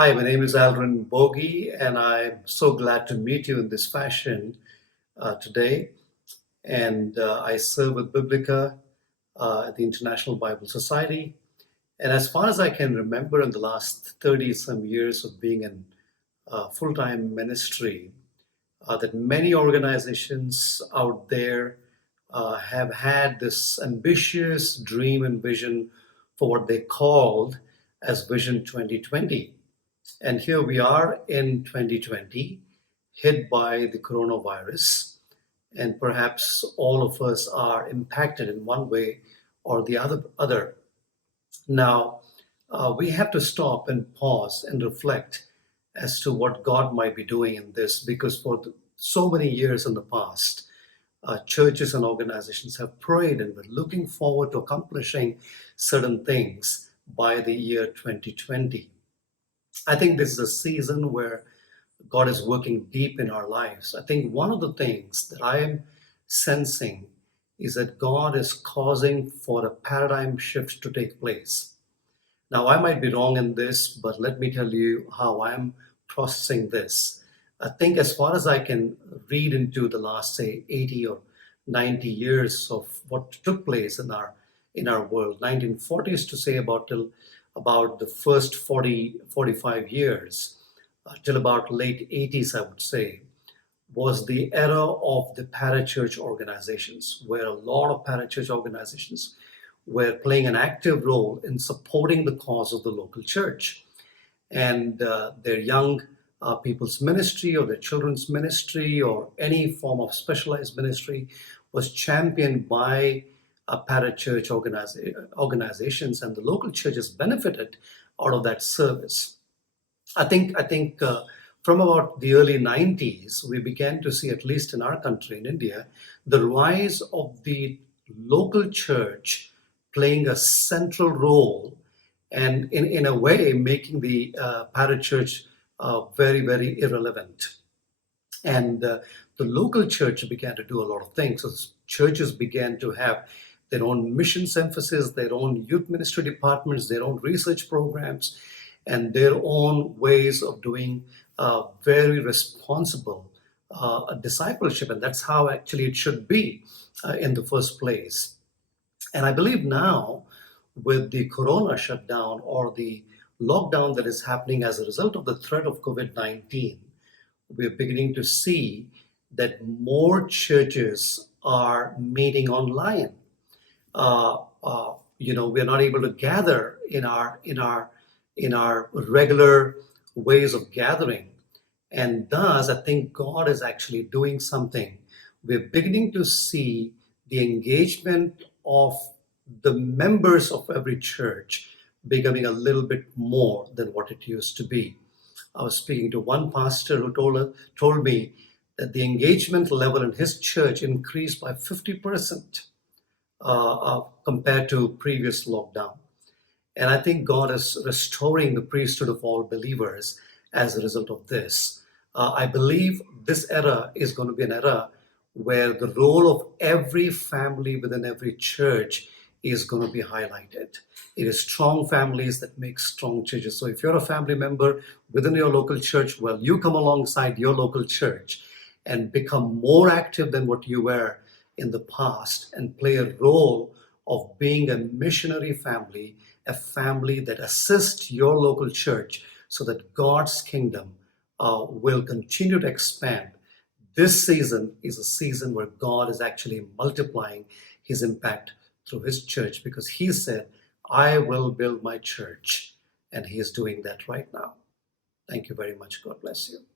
Hi, my name is Aldrin Bogi, and I'm so glad to meet you in this fashion today. And I serve with Biblica at the International Bible Society. And as far as I can remember, in the last 30 some years of being in full time ministry, that many organizations out there have had this ambitious dream and vision for what they called as Vision 2020. And here we are in 2020, hit by the coronavirus, and perhaps all of us are impacted in one way or the other. Now, we have to stop and pause and reflect as to what God might be doing in this, because for so many years in the past, churches and organizations have prayed and were looking forward to accomplishing certain things by the year 2020. I think this is a season where God is working deep in our lives. I think one of the things that I am sensing is that God is causing for a paradigm shift to take place. Now, I might be wrong in this, but let me tell you how I'm processing this. I think, as far as I can read into the last, say, 80 or 90 years of what took place in our world, 1940s to say about the first 45 years, till about late 80s, I would say, was the era of the parachurch organizations, where a lot of parachurch organizations were playing an active role in supporting the cause of the local church. And their young people's ministry or their children's ministry or any form of specialized ministry was championed by parachurch organizations, and the local churches benefited out of that service. I think from about the early 90s, we began to see, at least in our country, in India, the rise of the local church playing a central role, and in a way making the parachurch very, very irrelevant. And the local church began to do a lot of things. So churches began to have their own missions emphasis, their own youth ministry departments, their own research programs, and their own ways of doing very responsible discipleship. And that's how actually it should be in the first place. And I believe now, with the corona shutdown or the lockdown that is happening as a result of the threat of COVID 19, we're beginning to see that more churches are meeting online. We're not able to gather in our regular ways of gathering, and thus I think God is actually doing something. We're beginning to see the engagement of the members of every church becoming a little bit more than what it used to be. I was speaking to one pastor who told me that the engagement level in his church increased by 50% compared to previous lockdown. And I think God is restoring the priesthood of all believers as a result of this. I believe this era is going to be an era where the role of every family within every church is going to be highlighted. It is strong families that make strong churches. So if you're a family member within your local church, well, you come alongside your local church and become more active than what you were in the past, and play a role of being a missionary family, a family that assists your local church so that God's kingdom will continue to expand. This season is a season where God is actually multiplying his impact through his church, because he said, I will build my church. And he is doing that right now. Thank you very much. God bless you.